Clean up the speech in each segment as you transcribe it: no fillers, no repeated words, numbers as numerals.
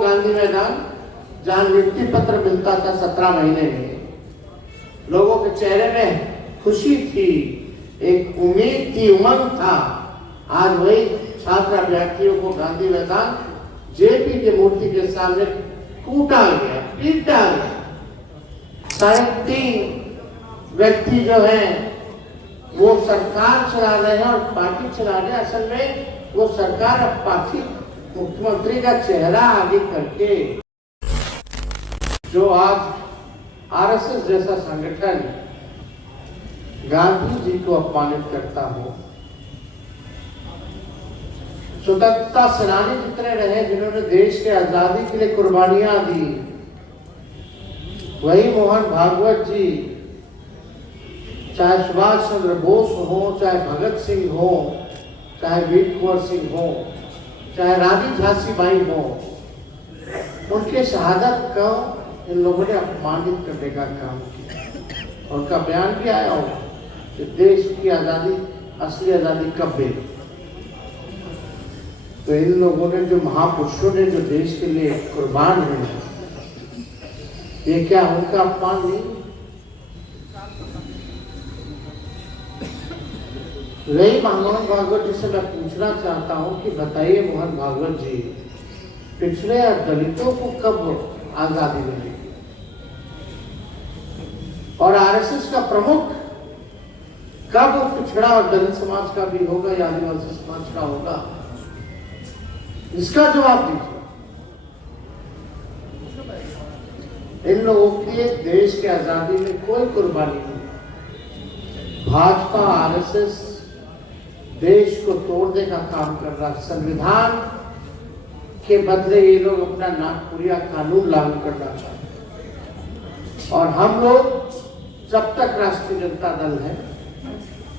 गांधी मैदान, जहां नियुक्ति पत्र मिलता था 17 महीने में। लोगों के चेहरे में खुशी थी, एक उम्मीद थी, उमंग था। आज वही छात्र अभ्यर्थियों को गांधी मैदान जेपी की मूर्ति के सामने कूटा गया, पीटा गया। 3.5 व्यक्ति जो है वो सरकार चला रहे हैं और पार्टी चला रहे हैं। असल में वो सरकार अब पार्टी मुख्यमंत्री का चेहरा आगे करके, जो आज आरएसएस जैसा संगठन गांधी जी को अपमानित करता हो। स्वतंत्रता सेनानी जितने रहे जिन्होंने देश के आजादी के लिए कुर्बानियां दी, वही मोहन भागवत जी, चाहे सुभाष चंद्र बोस हो, चाहे भगत सिंह हो, चाहे वीर कुंवर सिंह हो, चाहे रानी झांसी बाई हो, उनके शहादत को इन लोगों ने अपमानित करने का काम किया। उनका बयान भी आया हो कि देश की आजादी, असली आजादी कब मिली। तो इन लोगों ने, जो महापुरुषों ने जो देश के लिए कुर्बान हुए, ये क्या उनका अपमान नहीं? वही मोहन भागवत जी से मैं पूछना चाहता हूँ कि बताइए मोहन भागवत जी, पिछड़े और दलितों को कब आजादी मिलेगी? और आरएसएस का प्रमुख कब पिछड़ा और दलित समाज का भी होगा या आदिवासी समाज का होगा? इसका जवाब दीजिए। इन लोगों के देश की आजादी में कोई कुर्बानी नहीं। भाजपा आरएसएस देश को तोड़ने का काम कर रहा। संविधान के बदले ये लोग अपना नागपुरिया कानून लागू करना चाहते। और हम लोग जब तक राष्ट्रीय जनता दल है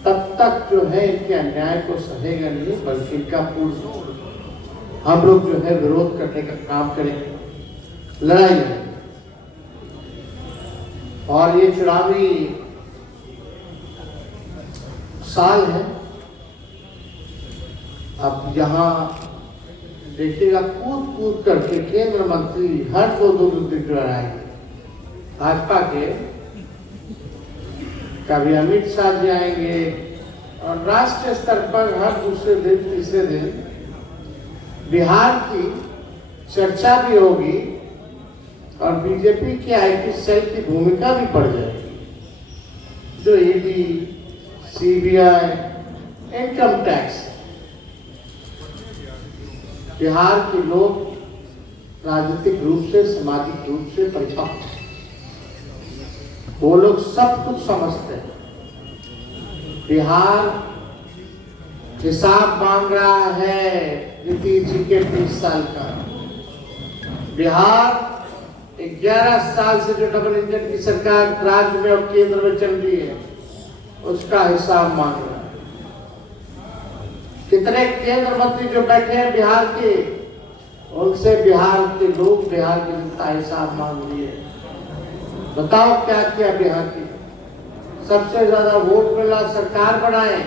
तब तक जो है इनके अन्याय को सहेगा नहीं, बल्कि इनका पूर्ण हम लोग जो है विरोध करने का काम करेंगे, लड़ाई लड़ेंगे। और ये चुनावी साल है। अब यहाँ देखिएगा कूद कूद करके केंद्र मंत्री हर 2 दिन लड़ाएंगे। भाजपा के कभी अमित शाह जी आएंगे और राष्ट्रीय स्तर पर हर दूसरे दिन, तीसरे दिन बिहार की चर्चा भी होगी और बीजेपी के आईटी सेल की भूमिका भी बढ़ जाएगी। जो ED, CBI, income tax, Bihar के लोग राजनीतिक रूप से, सामाजिक रूप से परिपक्व, वो लोग सब कुछ समझते हैं। बिहार हिसाब मांग रहा है नीतीश जी के 30 साल का। बिहार 11 साल से जो डबल इंजन की सरकार राज्य में और केंद्र में चल रही है, उसका हिसाब मांग रहा है। कितने केंद्र मंत्री जो बैठे हैं बिहार के, उनसे बिहार के लोग, बिहार की जनता हिसाब मांग रही है। बताओ क्या किया बिहार की? सबसे ज्यादा वोट मिला, सरकार बनाए।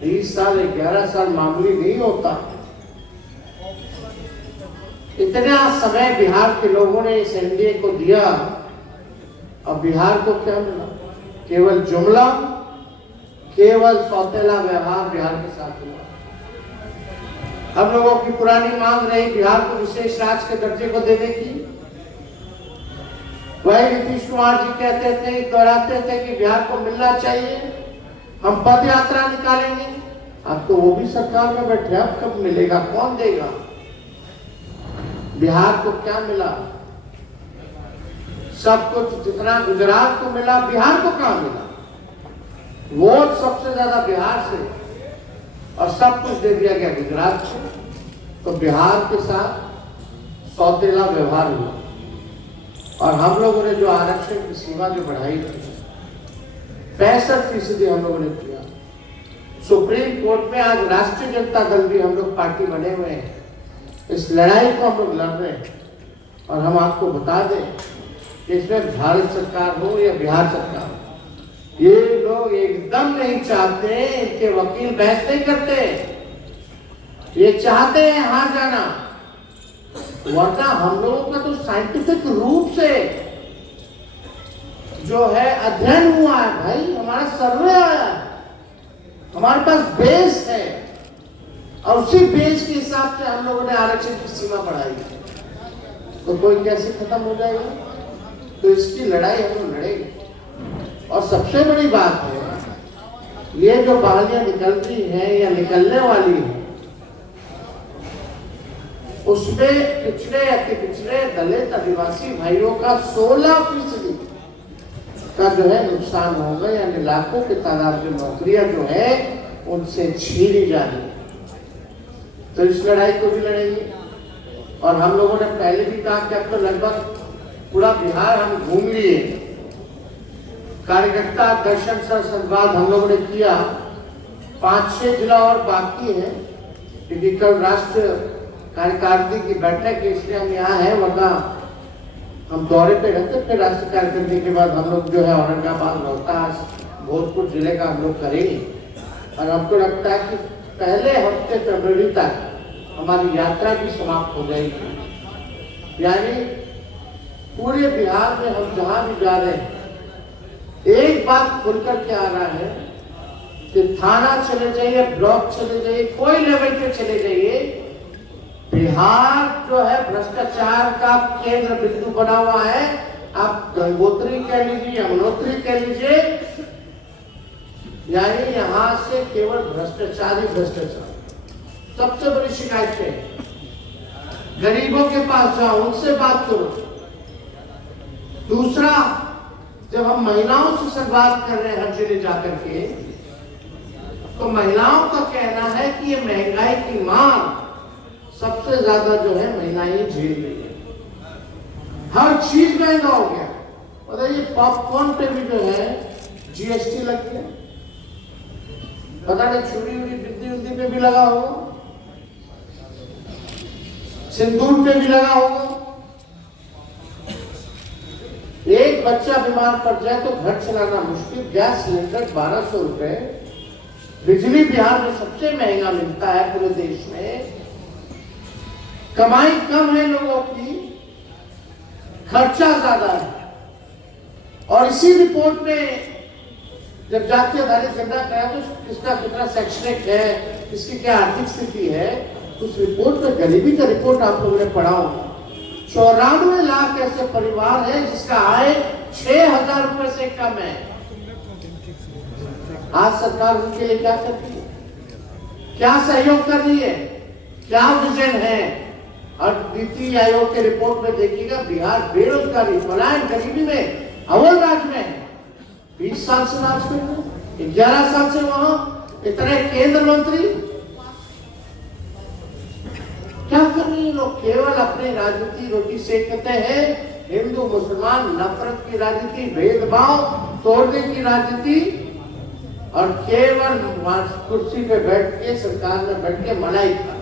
20 साल 11 साल मामूली नहीं होता। इतना समय बिहार के लोगों ने इस एनडीए को दिया, अब बिहार को क्या मिला? केवल जुमला, केवल सौतेला व्यवहार बिहार के साथ हुआ। हम लोगों की पुरानी मांग रही बिहार को विशेष राज्य के दर्जे को देने की। वही नीतीश कुमार जी कहते थे, दोहराते थे कि बिहार को मिलना चाहिए, हम पद यात्रा निकालेंगे। अब तो वो भी सरकार में बैठे, अब कब मिलेगा? कौन देगा? बिहार को क्या मिला? सब कुछ जितना गुजरात को मिला, बिहार को कहां मिला? वोट सबसे ज्यादा बिहार से और सब कुछ दे दिया गया गुजरात को। तो बिहार के साथ सौतेला व्यवहार हुआ। और हम लोगों ने जो आरक्षण की सीमा जो बढ़ाई थी, 65% हम लोगों ने किया। सुप्रीम कोर्ट में आज राष्ट्रीय जनता दल भी हम लोग पार्टी बने हुए हैं। इस लड़ाई को हम लोग लड़ रहे हैं। और हम आपको बता दें कि इसमें भारत सरकार हो या बिहार सरकार हो, ये लोग एकदम नहीं चाहते, इनके वकील बहस नहीं करते, ये चाहते हैं हार जाना। वरना हम लोगों का तो साइंटिफिक रूप से जो है अध्ययन हुआ है भाई, हमारा सर्वे आया है, हमारे पास बेस है और उसी बेस के हिसाब से हम लोगों ने आरक्षण की सीमा बढ़ाई है। तो कोई कैसे खत्म हो जाएगा? तो इसकी लड़ाई हम लोग लड़ेंगे। और सबसे बड़ी बात है, ये जो बहालियां निकल रही है या निकलने वाली है, उसमें पिछड़े अति पिछड़े दलित आदिवासी भाइयों का 16% का जो है नुकसान होगा, यानी लाखों की तादाद में नौकरियां जो है उनसे छीनी जा रही है। तो इस लड़ाई को भी लड़ेंगे। और हम लोगों ने पहले भी कहा कि अब तो लगभग पूरा बिहार हम घूम लिए, कार्यकर्ता दर्शन सर संवाद हम लोगों ने किया, 5-6 जिला और बाकी है, क्योंकि कल राष्ट्र कार्यकारिणी की बैठक है, इसलिए हम यहाँ हैं, वरना हम दौरे पे रहते। फिर राष्ट्रीय कार्यकारिणी के बाद हम लोग जो है औरंगाबाद, रोहतास, भोजपुर जिले का हम लोग करेंगे। और हमको लगता है कि पहले हफ्ते फरवरी तक हमारी यात्रा भी समाप्त हो जाएगी। यानी पूरे बिहार में हम जहां भी जा रहे हैं, एक बात खुल करके आ रहा है कि थाना चले जाइए, ब्लॉक चले जाइए, कोई लेवल पे चले जाइए, बिहार जो है भ्रष्टाचार का केंद्र बिंदु बना हुआ है। आप गंगोत्री कह लीजिए, यमुनोत्री कह लीजिए, यानी यहां से केवल भ्रष्टाचार ही भ्रष्टाचार। सबसे बड़ी शिकायत है, गरीबों के पास जाओ, उनसे बात करो। दूसरा, जब हम महिलाओं से संवाद कर रहे हैं हर जगह जाकर के, तो महिलाओं का कहना है कि ये महंगाई की मार सबसे ज्यादा जो है महिलाएं झेल रही है। हर चीज महंगा हो गया। बताइए, पॉपकॉर्न पे भी जो है जीएसटी लग गया, पता नहीं चूड़ी उड़ी बिंदी उंदी पे भी लगा होगा, सिंदूर पे भी लगा होगा। एक बच्चा बीमार पड़ जाए तो घर चलाना मुश्किल, गैस सिलेंडर 1200 रुपए, बिजली बिहार में सबसे महंगा मिलता है पूरे देश में, कमाई कम है लोगों की, खर्चा ज्यादा है। और इसी रिपोर्ट में जब जातीय आधारित जनता का तो किसका कितना शैक्षणिक है, किसकी क्या आर्थिक स्थिति है, उस रिपोर्ट में गरीबी का रिपोर्ट आप लोगों ने पढ़ा होगा। 94 लाख ऐसे परिवार है जिसका आय 6000 रुपए से कम है। आज सरकार उनके लिए क्या करती है, क्या सहयोग कर रही है, क्या विजन है? और नीति आयोग के रिपोर्ट में देखिएगा, बिहार बेरोजगारी, पलायन, गरीबी में अव्वल राज्य में है। 20 साल से राज कर रहे, 11 साल से वहां इतने केंद्र मंत्री क्या कर रहे हैं लोग? केवल अपनी राजनीति रोटी सेकते हैं, हिंदू मुसलमान नफरत की राजनीति, भेदभाव तोड़ने की राजनीति, और केवल कुर्सी पे बैठ के सरकार में बैठ के मलाई खा,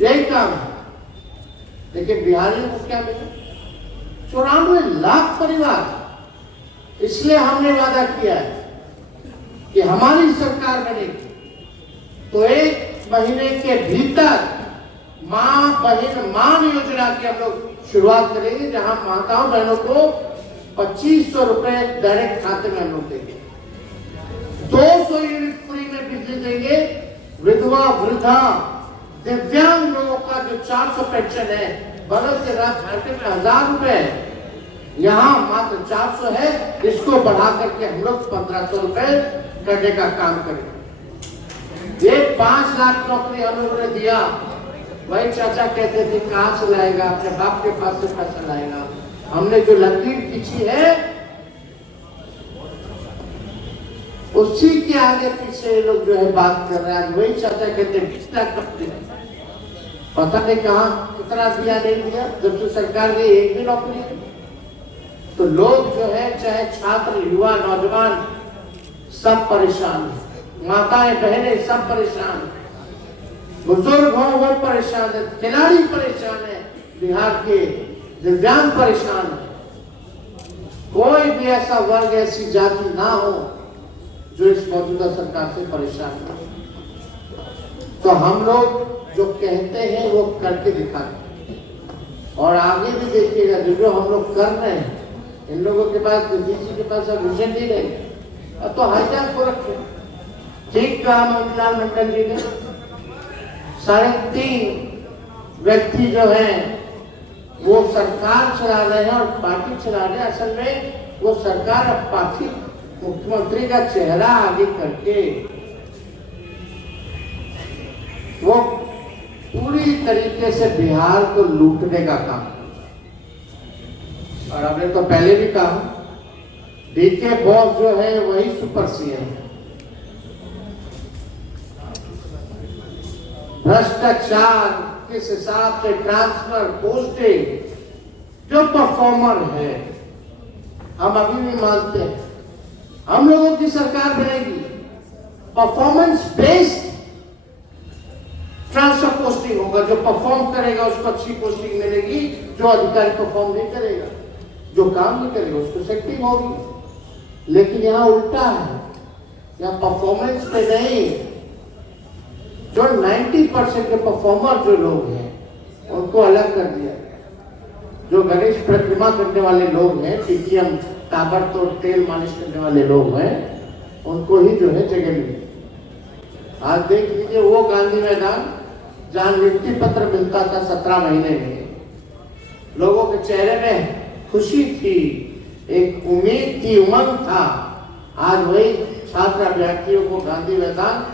यही काम है। लेकिन बिहारियों को क्या मिला? 94 लाख परिवार। इसलिए हमने वादा किया है कि हमारी सरकार बनेगी तो 1 महीने के भीतर मां बहन मान योजना की हम लोग शुरुआत करेंगे, जहां माताओं बहनों को 2500 रुपए डायरेक्ट खाते में हम लोग देंगे, 200 यूनिट फ्री में बिजली देंगे। विधवा, वृद्धा, दिव्यांग लोगों का जो 400 पेंशन है, बगल से रात घाटे में 1000 रुपए, यहाँ मात्र 400 है, इसको बढ़ा करके हम लोग 1500 रुपए करने का काम करेंगे। ये 5 लाख नौकरी हम लोगों ने दिया। वही चाचा कहते थे कहां से लाएगा, अपने बाप के पास से पैसा लाएगा। हमने जो लकीर खींची है उसी के आगे पीछे लोग जो है बात कर रहे हैं। वही चाचा कहते हैं कितना कंपनी, पता नहीं कहां कितना दिया नहीं दिया, जब से सरकार ने एक भी नौकरी है। तो लोग जो है, चाहे छात्र, युवा, नौजवान, सब परेशान है, माताएं बहनें सब परेशान है, बुजुर्ग हो वो परेशान है, खिलाड़ी परेशान है, बिहार के दिव्यांग परेशान है। कोई भी ऐसा वर्ग, ऐसी जाति ना हो जो इस मौजूदा सरकार से परेशान हो। तो हम लोग जो कहते हैं वो करके दिखाते हैं। और आगे भी देखिएगा जो हम लोग कर रहे हैं, इन लोगों के पास किसी के पास अब विजन नहीं रहेगा। अब तो हाईजैक हो रखे। ठीक कहा मोतीलाल मंडल जी ने, 3.5 व्यक्ति जो है वो सरकार चला रहे हैं और पार्टी चला रहे हैं। असल में वो सरकार अब पार्टी मुख्यमंत्री का चेहरा आगे करके वो पूरी तरीके से बिहार को लूटने का काम। और हमने तो पहले भी कहा, डीके बॉस जो है वही सुपर सीएम है। भ्रष्टाचार किस हिसाब से ट्रांसफर पोस्टिंग, जो परफॉर्मर है, हम अभी भी मानते हैं हम लोगों की सरकार बनेगी, परफॉर्मेंस बेस्ड ट्रांसफर पोस्टिंग होगा। जो परफॉर्म करेगा उसको अच्छी पोस्टिंग मिलेगी, जो अधिकारी परफॉर्म नहीं करेगा, जो काम नहीं करेगा उसको सेटिंग होगी। लेकिन यहाँ उल्टा है, यहाँ परफॉर्मेंस पे नहीं, जो 90% के परफॉर्मर जो लोग हैं उनको अलग कर दिया गया। जो गणेश प्रतिमा करने वाले लोग हैं, पीटीएम ताबड़तोड़ तेल मालिश करने वाले लोग हैं, उनको ही जो है जगह मिली। आज देख लीजिए वो गांधी मैदान जहां नियुक्ति पत्र मिलता था 17 महीने में, लोगों के चेहरे में खुशी थी, एक उम्मीद थी, उमंग था। आज वही छात्र अभ्यर्थियों को गांधी मैदान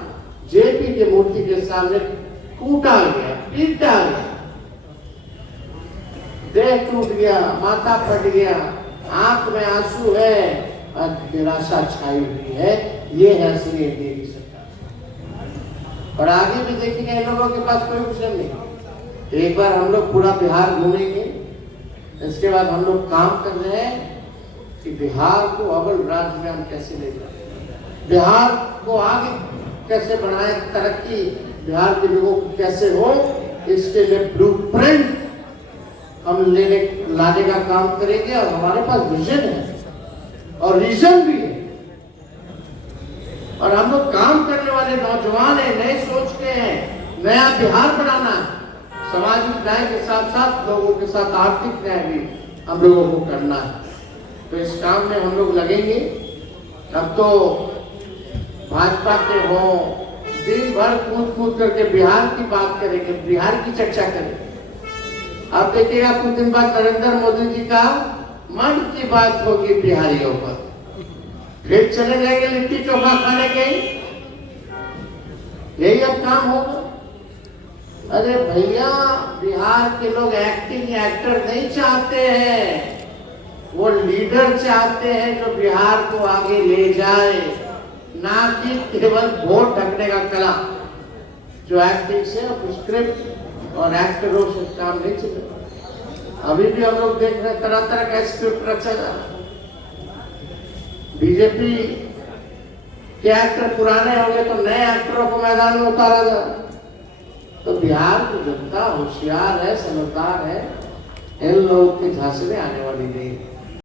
जेपी की मूर्ति के सामने कूटा गया, पीटा गया, देह टूट गया, माथा फट गया, आंख में आंसू है और निराशा छाई हुई है। ये है असली एनडीए की सरकार। और आगे भी देखेंगे इन लोगों के पास कोई विजन नहीं। एक बार हम लोग पूरा बिहार घूमेंगे, इसके बाद हम लोग काम कर रहे हैं कि बिहार को अव्वल राज्य में हम कैसे ले जाए, बिहार को आगे कैसे बढ़ाए, तरक्की बिहार के लोगों को कैसे हो, इसके लिए ब्लूप्रिंट हम लाने का काम करेंगे। और हमारे पास विजन है और रीजन भी है, और हम लोग काम करने वाले नौजवान हैं, नए सोच के हैं, नया बिहार बनाना, सामाजिक न्याय के साथ साथ लोगों के साथ आर्थिक न्याय भी हम लोगों को करना है। तो इस काम में हम लोग लगेंगे। अब तो भाजपा के हो दिन भर कूद कूद करके बिहार की बात करेंगे, बिहार की चर्चा करेंगे। आप देखिएगा कुछ दिन बाद नरेंद्र मोदी जी का मन की बात होगी बिहारियों पर, फिर चले जाएंगे लिट्टी चोखा खाने के, यही अब काम होगा। अरे भैया, बिहार के लोग एक्टिंग एक्टर नहीं चाहते हैं, वो लीडर चाहते हैं जो बिहार को आगे ले जाए, ना कि केवल वोट ढकने का कला। जो एक्टिंग से स्क्रिप्ट और एक्टरों से काम नहीं चलेगा। अभी भी हम लोग देख रहे हैं तरह तरह का स्क्रिप्ट रचा जा रहा है। बीजेपी के एक्टर पुराने हो गए तो नए एक्टरों को मैदान में उतारा जा रहा है। तो बिहार की जनता होशियार है, समझदार है, इन लोगों की झांसे में आने वाली नहीं।